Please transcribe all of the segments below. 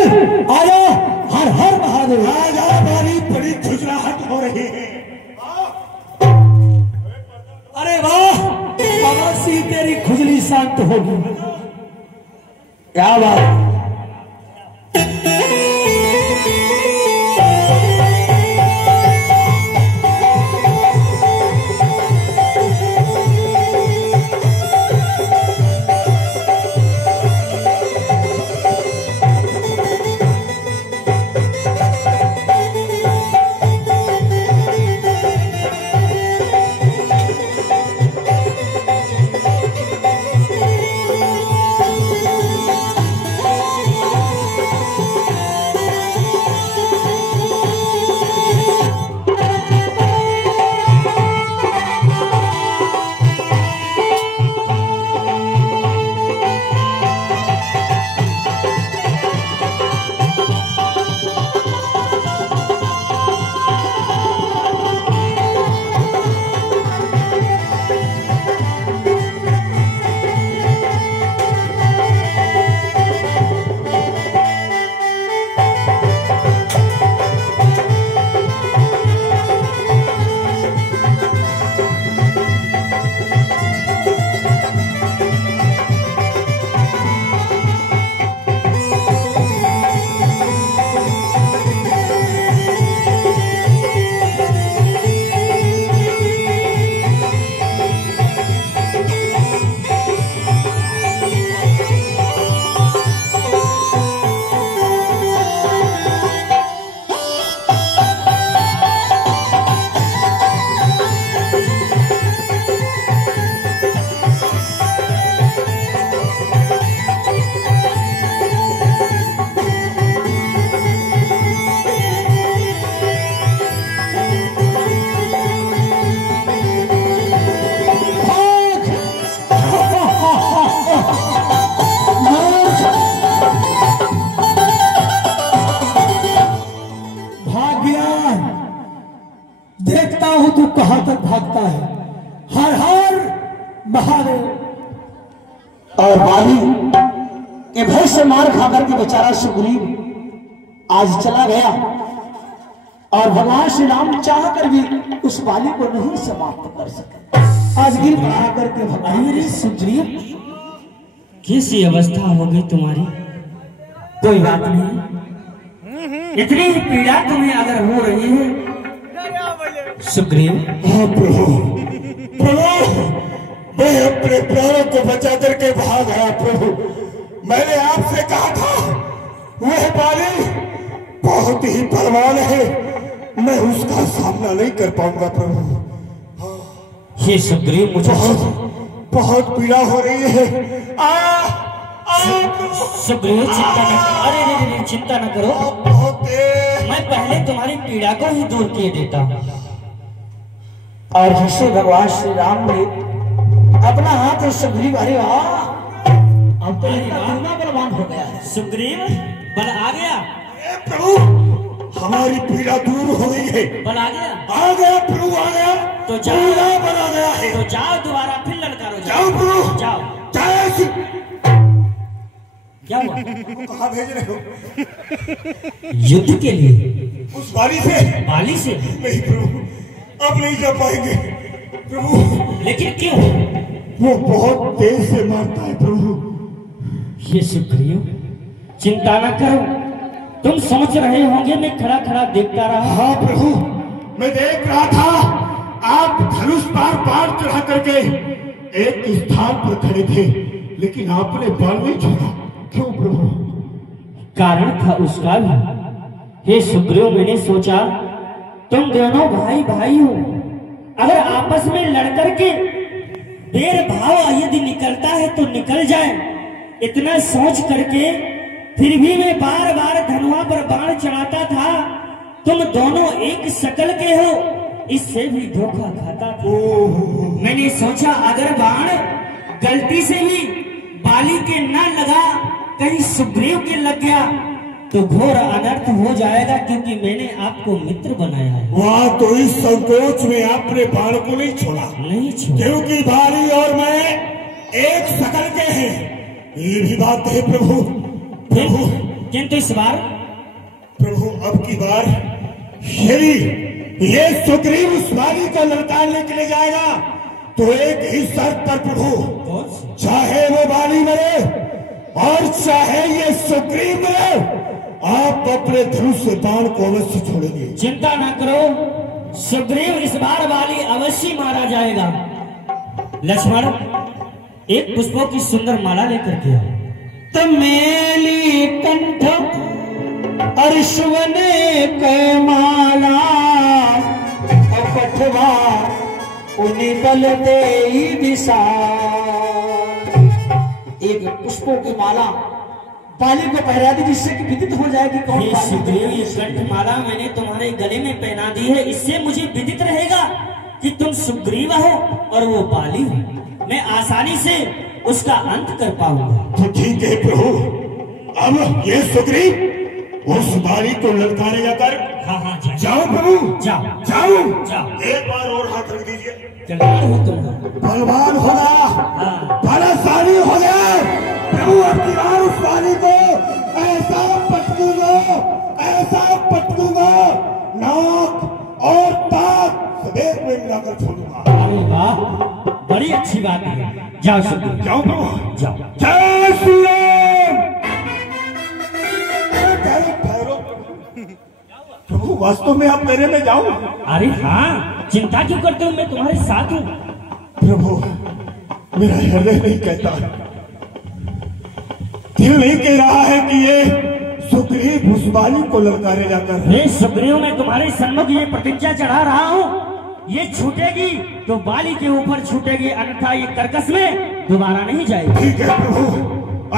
आजा, हर हर महादेव। आजा, हमारी बड़ी खुजराहट हो रही है। अरे वाह, अवश्य तेरी खुजली शांत होगी। क्या बात। देखता हूं तू कहां तक भागता है। हर हर महादेव। और बाली के भय से मार खाकर के बेचारा सुग्रीव आज चला गया और भगवान श्री राम चाह कर भी उस बाली को नहीं समाप्त कर सके। आज गिर बढ़ा करके भगवान सुग्रीव कैसी अवस्था हो गई तुम्हारी? कोई बात नहीं, इतनी पीड़ा तुम्हें अगर हो रही है सुग्रीव। हाँ प्रभु, प्रभु मैं अपने प्राणों को बचा करके भाग आया। प्रभु मैंने आपसे कहा था वह बाली बहुत ही बलवान है, मैं उसका सामना नहीं कर पाऊंगा। प्रभु ये सुग्रीव मुझे बहुत पीड़ा हो रही है। सुग्रीव चिंता न करो। अरे चिंता न करो, मैं पहले तुम्हारी पीड़ा को ही दूर किए देता हूँ। और जिसे भगवान श्री राम ने अपना हाथ सुग्रीव, अरे अब तो इतना बलवान हो गया है। सुग्रीव बल आ गया। प्रभु हमारी पीड़ा दूर हो गई है। बल आ गया? आ गया प्रभु, आ गया। तो जाओ, बल आ गया है। तो जाओ दोबारा फिर ललकारो। जाओ प्रभु, जाओ। क्या हुआ? कहाँ भेज रहे हो? युद्ध के लिए? उस बाली से? बाली से? नहीं प्रभु, अब नहीं जा पाएंगे प्रभु। लेकिन क्यों? वो बहुत तेज से मारता है प्रभु। ये सुग्रीव चिंता न करो, तुम समझ रहे होंगे मैं खड़ा खड़ा देखता रहा। हाँ प्रभु, मैं देख रहा था आप धनुष पार पार चढ़ा करके एक स्थान पर खड़े थे, लेकिन आपने बाण नहीं छोड़ा। क्यों प्रभु? कारण था उसका भी। हे सुग्रीव, मैंने सोचा तुम दोनों भाई भाई हो, अगर आपस में लड़कर के भेदभाव यदि निकलता है तो निकल जाए, इतना सोच करके फिर भी मैं बार बार धनुआ पर बाण चढ़ाता था। तुम दोनों एक शकल के हो, इससे भी धोखा खाता था। मैंने सोचा अगर बाण गलती से भी बाली के न लगा, कहीं सुग्रीव के लग गया तो घोर अनर्थ हो जाएगा, क्योंकि मैंने आपको मित्र बनाया है। वहाँ तो इस संकोच में आपने बाण को नहीं छोड़ा। नहीं छोड़ा, क्योंकि बाली और मैं एक शकल के हैं। ये भी बात है प्रभु। प्रभु किंतु इस बार प्रभु अब की बार यदि ये सुग्रीव उस बाली को ललकारने के लिए जाएगा तो एक ही शर्त पर प्रभु, चाहे वो बाली मरे और चाहे ये सुग्रीव मरे, आप अपने धनुष से बाण को अवश्य छोड़ेंगे। चिंता ना करो, सुग्रीव इस बार बाली अवश्य मारा जाएगा। लक्ष्मण एक पुष्पों की सुंदर माला लेकर के आओ। तमेली कंठ अर्शवने के माला पठवा उन्हीं बल दे दिशा। एक पुष्पों की माला बाली को पहरा दी जिससे कि विदित हो जाए कि कौन ये सुग्रीव ये कंठ माला मैंने तुम्हारे गले में पहना दी है, इससे मुझे विदित रहेगा कि तुम सुग्रीव हो और वो बाली हो। मैं आसानी से उसका अंत कर पाऊंगा। तो ठीक है प्रभु, अब ये सुग्रीव उस बाली को ललकारे जाकर हाँ जाओ प्रभु, जाओ जाओ जाओ। एक बार और हाथ रख दीजिए। हो तुम बलवान होगा, बलशाली हो जाए प्रभु। अब की बार उस बाली को ऐसा पटकूंगा, नाक और ताक सदैव में मिलाकर छोड़ूंगा। अरे वाह, बड़ी अच्छी बात है। जाओ सुग्रीव, जाओ प्रभु, जाओ। जय श्री राम। ठहरो प्रभु, वास्तव में आप मेरे में जाऊं? अरे हाँ, चिंता क्यों करते हो, मैं तुम्हारे साथ हूँ। प्रभु मेरा हृदय नहीं कहता, दिल नहीं कह रहा है कि ये सुग्रीव उस बाली को ललकारे जाकर। हे सुग्रीव, मैं तुम्हारे सन्मुख ये प्रतिज्ञा चढ़ा रहा हूँ, ये छूटेगी तो बाली के ऊपर छूटेगी, अन्यथा ये कर्कश में दोबारा नहीं जाएगी। ठीक है प्रभु,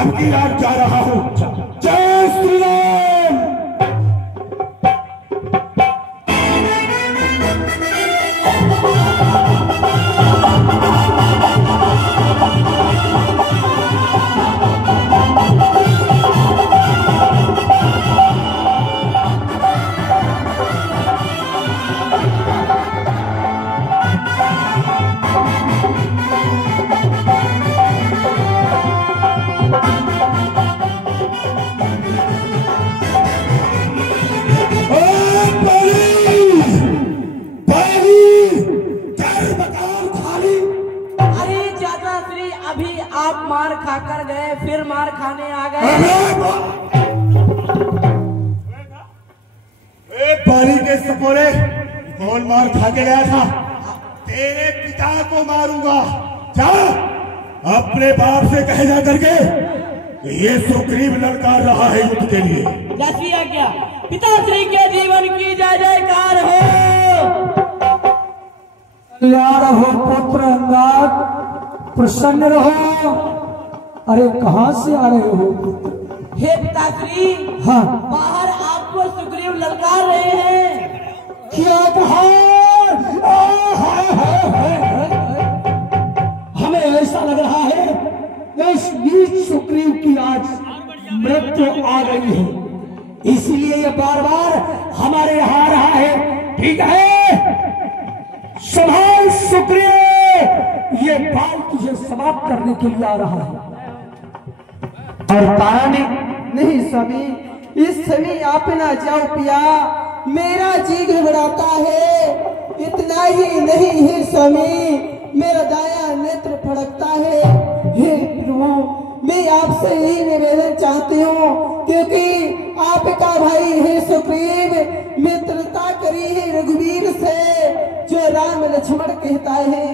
अब की रात जा रहा हूँ। जय श्री राम। आप मार खाकर गए, फिर मार खाने आ गए। बाली के सपोरे कौन मार खा के गया था? तेरे पिता को मारूंगा। जा अपने बाप से कहे जा करके ये सुग्रीव ललकार रहा है युद्ध के लिए। जैसी क्या पिताश्री के जीवन की जय जयकार हो। कल्याण हो पुत्र अंगाद, प्रसन्न रहो। अरे कहाँ से आ रहे हो पुत्र? हे पिताश्री, हाँ, बाहर आपको सुग्रीव ललकार रहे हैं। क्या कहा? हमें ऐसा लग रहा है इस बीच सुग्रीव की आज मृत्यु आ गई है, इसलिए ये बार बार हमारे यहाँ आ रहा है। ठीक है, संभाल सुग्रीव, ये बाल तुझे समाप्त करने के लिए आ रहा है। और तारा ने नहीं स्वामी, इस समय आप ना जाओ पिया, मेरा जी घबराता है। इतना ही नहीं है स्वामी, मेरा दाया नेत्र फड़कता है। हे प्रभु, मैं आपसे यही निवेदन चाहती हूँ, क्योंकि आपका भाई है सुग्रीव मित्रता करी है रघुवीर से, जो राम लक्ष्मण कहता है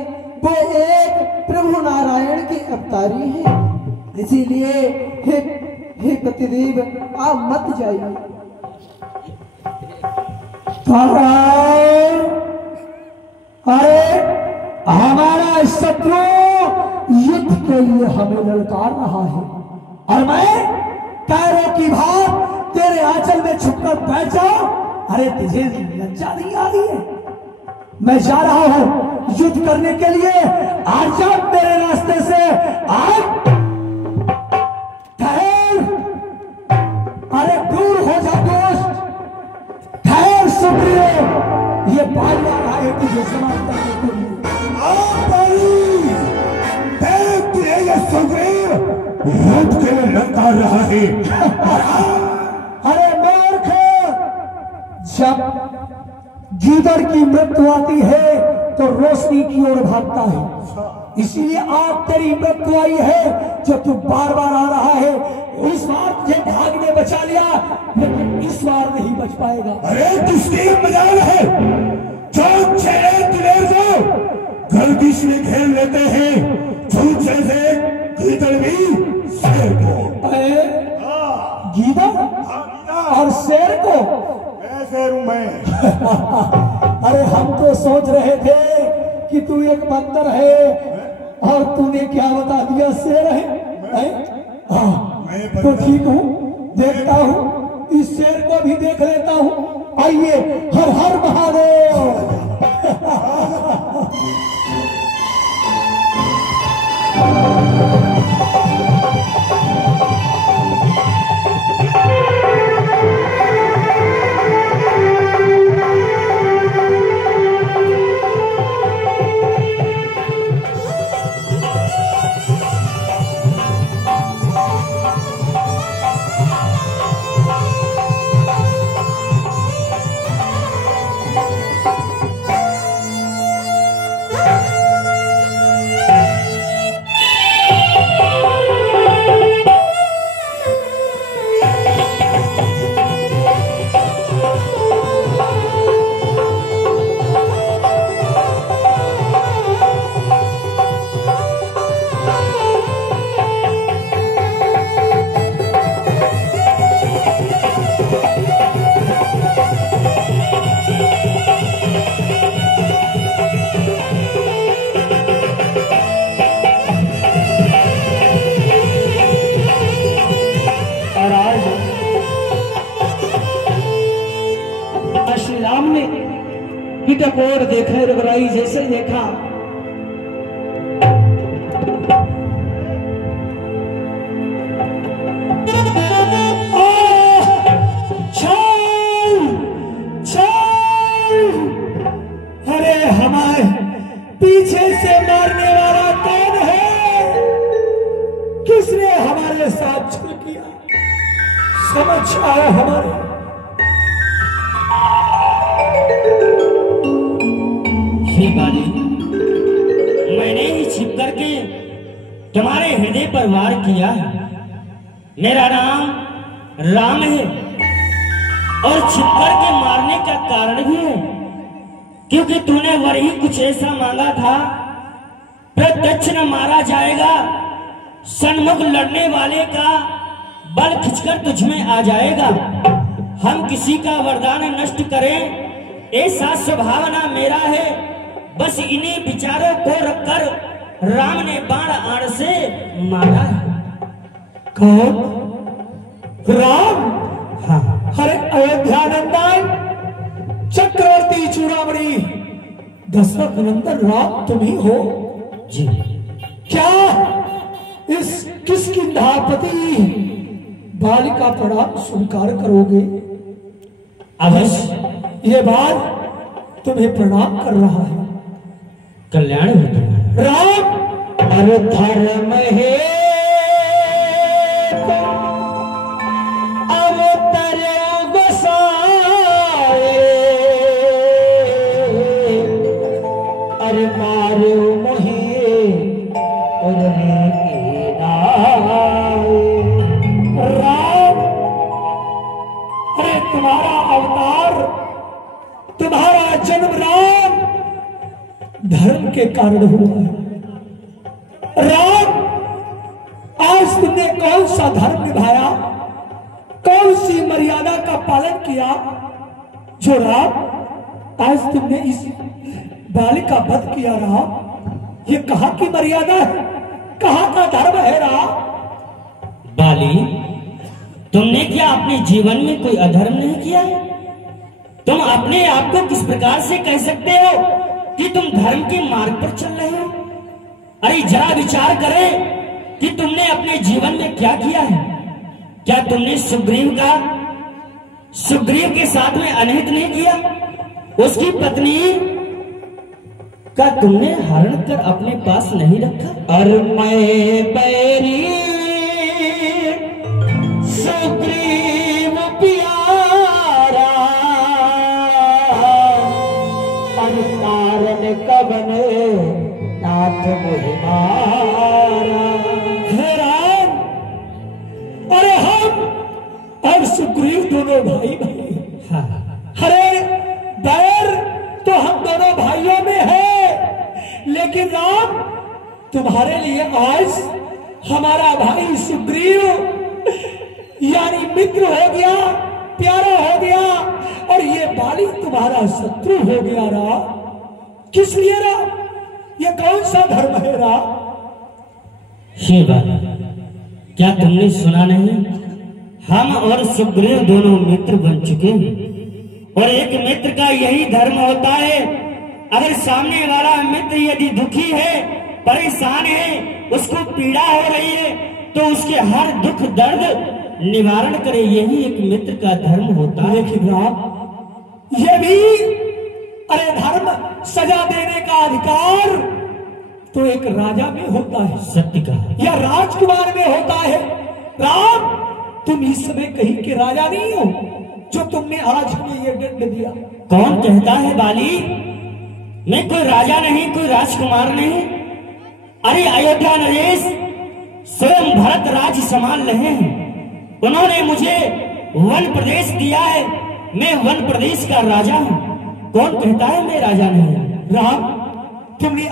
वो एक प्रभु नारायण की अवतारी है। इसीलिए हे पतिदेव, आप मत जाइए। अरे हमारा शत्रु युद्ध के लिए हमें ललकार रहा है और मैं पैरों की भाव तेरे आंचल में छुपकर बैठ जाऊं। अरे तुझे लज्जा नहीं आ रही है? मैं जा रहा हूं युद्ध करने के लिए, आज जा मेरे रास्ते से। आज ठहर, अरे दूर हो जा दोस्त, ठहर सुग्रीव, ये बाल आ रहा है तुझे समाप्त करने के लिए। देख ये सुग्रीव युद्ध के लिए ललकार रहा है। जब गीदड़ की मृत्यु आती है तो रोशनी की ओर भागता है। इसीलिए आज तेरी मृत्यु आई है जो तू बार बार आ रहा है। इस बार तुझे भागने बचा लिया, लेकिन इस बार नहीं बच पाएगा। अरे तुझकी मजाल है जो छह दिलेर को गर्दिश में घेर लेते हैं, झूठ जैसे गीदड़ भी शेर को। गीदड़ और शेर को? मैं शेर हूं मैं। अरे हम तो सोच रहे थे कि तू एक बंदर है और तूने क्या बता दिया शेर है? हाँ तो ठीक हूँ, देखता हूँ, इस शेर को भी देख लेता हूँ। आइए, हर हर महादेव। टकोर देखे रघुराई जैसे देखा, अरे हमारे पीछे से मारने वाला कौन है? किसने हमारे साथ छल किया? समझ आया हमारे? बाली, मैंने ही छिप करके तुम्हारे हृदय पर वार किया है। मेरा नाम राम है और छिप करके मारने का कारण भी है क्योंकि तूने वही कुछ ऐसा मांगा था। प्रत्यक्ष न मारा जाएगा, सन्मुख लड़ने वाले का बल खिंचकर तुझ में आ जाएगा। हम किसी का वरदान नष्ट करें ऐसा स्वभावना मेरा है। बस इन्हीं विचारों को रखकर राम ने बाण आड़ से मारा है। कौन? राम? हाँ। अरे अयोध्यानंदन, चक्रवर्ती चूड़ामणि, दशरथ नंदन राम तुम ही हो? जी। क्या इस किष्किंधापति बालिका प्रणाम स्वीकार करोगे? अवश्य। ये बाल तुम्हें प्रणाम कर रहा है। कल्याण हो तुम्हारा। राम अरे धर्म है अवतर गोसाए, अरे मारो मोहिए और राम, अरे तुम्हारा अवतार, तुम्हारा जन्म राम धर्म के कारण हुआ है। राम, आज तुमने कौन सा धर्म निभाया, कौन सी मर्यादा का पालन किया जो राम आज तुमने इस बालिका वध किया? राम, ये कहाँ की मर्यादा है, कहाँ का धर्म है? राम बाली, तुमने क्या अपने जीवन में कोई अधर्म नहीं किया है? तुम अपने आप को किस प्रकार से कह सकते हो कि तुम धर्म के मार्ग पर चल रहे हो? अरे जरा विचार करें कि तुमने अपने जीवन में क्या किया है। क्या तुमने सुग्रीव के साथ में अनहित नहीं किया? उसकी पत्नी का तुमने हरण कर अपने पास नहीं रखा? और मैं बैरी सुग्रीव प्यारा, और सुग्रीव दोनों भाई भाई। हाँ। अरे बैर तो हम दोनों भाइयों में है, लेकिन राम तुम्हारे लिए आज हमारा भाई सुग्रीव यानी मित्र हो गया, प्यारा हो गया, और ये बाली तुम्हारा शत्रु हो गया। राम किस लिए राम? ये कौन सा धर्म है राम? हे बाली, क्या तुमने सुना नहीं? हम और सुग्रीव दोनों मित्र बन चुके हैं, और एक मित्र का यही धर्म होता है। अगर सामने वाला मित्र यदि दुखी है, परेशान है, उसको पीड़ा हो रही है, तो उसके हर दुख दर्द निवारण करे, यही एक मित्र का धर्म होता है। लेकिन राम ये भी, अरे धर्म सजा देने का अधिकार तो एक राजा में होता है, सत्य का या राजकुमार में होता है। राम तुम इस समय कहीं के राजा नहीं हो, जो तुमने आज हमें ये दंड दिया। कौन कहता है बाली? मैं कोई राजा नहीं, कोई राजकुमार नहीं। अरे अयोध्या नरेश स्वयं भरत राज्य संभाल रहे हैं, उन्होंने मुझे वन प्रदेश दिया है, मैं वन प्रदेश का राजा हूँ। कौन कहता है मैं राजा नहीं? राम तुमने